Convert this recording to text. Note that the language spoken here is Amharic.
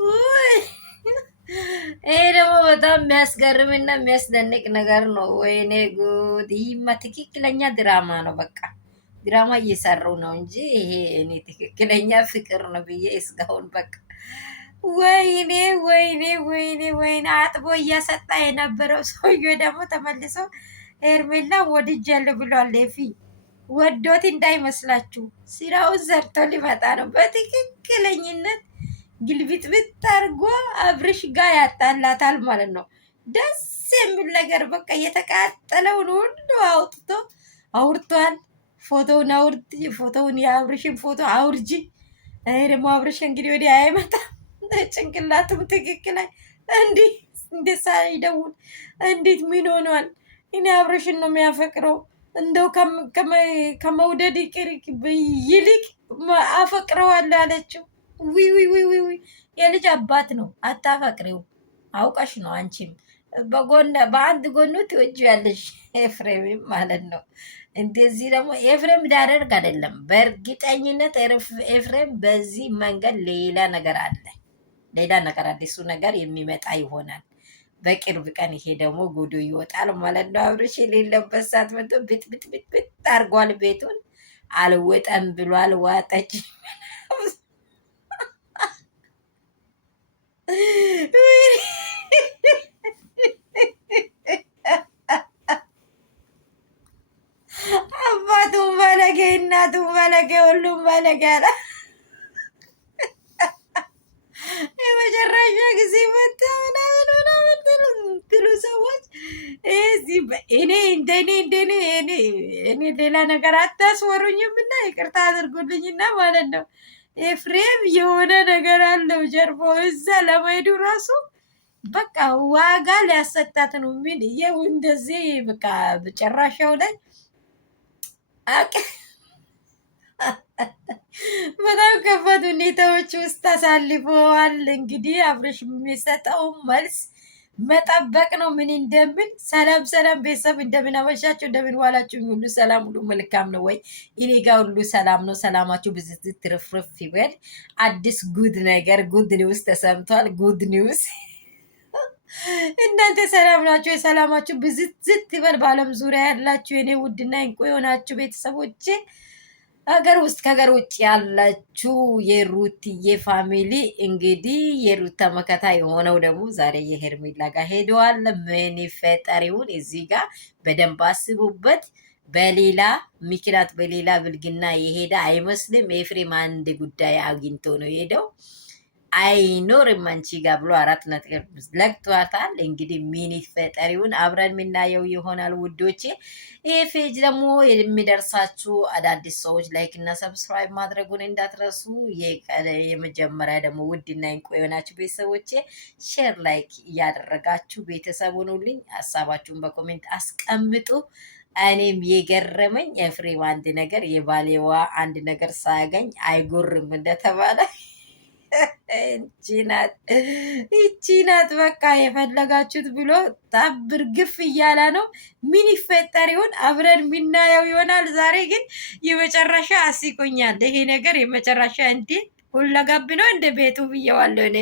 ውይ! ይሄ ደግሞ በጣም የሚያስገርምና የሚያስደንቅ ነገር ነው። ወይኔ ጉድ! ይህማ ትክክለኛ ድራማ ነው። በቃ ድራማ እየሰሩ ነው እንጂ ይሄ እኔ ትክክለኛ ፍቅር ነው ብዬ እስካሁን በቃ ወይኔ ወይኔ ወይኔ ወይኔ አጥቦ እያሰጣ የነበረው ሰውዬ ደግሞ ተመልሶ ሄርሜላ ወድጃለሁ ብሏል። ፊ ወዶት እንዳይመስላችሁ ስራውን ሰርቶ ሊመጣ ነው። በትክክለኝነት ግልብጥብጥ አድርጎ አብርሽ ጋር ያጣላታል ማለት ነው። ደስ የሚል ነገር በቃ የተቃጠለውን ሁሉ አውጥቶ አውርቷል። ፎቶውን አውርድ፣ ፎቶውን የአብርሽን ፎቶ አውርጂ። እኔ ደግሞ አብርሽ እንግዲህ ወዲህ አይመጣም። ጭንቅላቱም ትክክል እንዲህ እንዴት ሳይደውል እንዴት ምን ሆኗል? እኔ አብርሽን ነው የሚያፈቅረው። እንደው ከመውደድ ይቅር ይልቅ አፈቅረዋለሁ አለችው። ዊ የልጅ አባት ነው። አታፈቅሪው አውቀሽ ነው። አንቺም በአንድ ጎኑ ትወጂያለሽ፣ ኤፍሬምም ማለት ነው። እንደዚህ ደግሞ ኤፍሬም ዳደርግ አይደለም። በእርግጠኝነት ኤፍሬም በዚህ መንገድ ሌላ ነገር አለ፣ ሌላ ነገር አዲሱ ነገር የሚመጣ ይሆናል። በቅርብ ቀን ይሄ ደግሞ ጉዱ ይወጣል ማለት ነው። አብርሽ የሌለበት ሰዓት መጥቶ ብጥብጥብጥ አርጓል ቤቱን። አልወጠም ብሏል። ዋጠች አባቱም ባለጌ፣ እናቱም ባለጌ፣ ሁሉም ባለጌ አለ። የመጨረሻ ጊዜ መጣ ምናምን ትሉ ሰዎች እኔ እኔ ሌላ ነገር አታስወሩኝም እና ይቅርታ አድርጉልኝና ማለት ነው። ኤፍሬም የሆነ ነገር አለው ጀርባው። እዛ ለመሄዱ ራሱ በቃ ዋጋ ሊያሰጣት ነው። ምን ይው እንደዚህ በቃ በጨራሻው ላይ በጣም ከባድ ሁኔታዎች ውስጥ አሳልፈዋል። እንግዲህ አብርሽ የሚሰጠው መልስ መጠበቅ ነው ምን እንደምን። ሰላም ሰላም ቤተሰብ፣ እንደምን አመሻችሁ፣ እንደምን ዋላችሁ? ሁሉ ሰላም፣ ሁሉ መልካም ነው ወይ? እኔ ጋር ሁሉ ሰላም ነው። ሰላማችሁ ብዝት ትርፍርፍ ይበል። አዲስ ጉድ ነገር ጉድ ኒውስ ተሰምቷል። ጉድ ኒውስ እናንተ ሰላም ናችሁ? የሰላማችሁ ብዝት ዝት ይበል። በአለም ዙሪያ ያላችሁ የኔ ውድና እንቁ የሆናችሁ ቤተሰቦቼ፣ ሀገር ውስጥ ከሀገር ውጭ ያላችሁ የሩትዬ ፋሚሊ፣ እንግዲህ የሩታ መከታ የሆነው ደግሞ ዛሬ የሄርሜላ ጋር ሄደዋል። ምን ይፈጠሪውን እዚህ ጋር በደንብ አስቡበት። በሌላ ምክንያት በሌላ ብልግና የሄደ አይመስልም። ኤፍሬም አንድ ጉዳይ አግኝቶ ነው የሄደው። አይኖርም አንቺ ጋር ብሎ 4 ለቅቷታል። እንግዲህ ምን ይፈጠሪውን አብረን የምናየው ይሆናል ውዶቼ። ይህ ፔጅ ደግሞ የሚደርሳችሁ አዳዲስ ሰዎች ላይክ እና ሰብስክራይብ ማድረጉን እንዳትረሱ። የመጀመሪያ ደግሞ ውድና እንቁ የሆናችሁ ቤተሰቦቼ ሼር ላይክ እያደረጋችሁ ቤተሰብ ሆኑልኝ። ሀሳባችሁን በኮሜንት አስቀምጡ። እኔም የገረመኝ ኤፍሬም አንድ ነገር የባሌዋ አንድ ነገር ሳያገኝ አይጎርም እንደተባለ ይቺ ናት በቃ የፈለጋችሁት ብሎ ታብር ግፍ እያለ ነው። ምን ይፈጠር ይሆን? አብረን የምናየው ይሆናል። ዛሬ ግን የመጨረሻ አስቆኛል ይሄ ነገር። የመጨረሻ እንዴ ሁለገብ ነው እንደ ቤቱ ብየዋለሁ እኔ።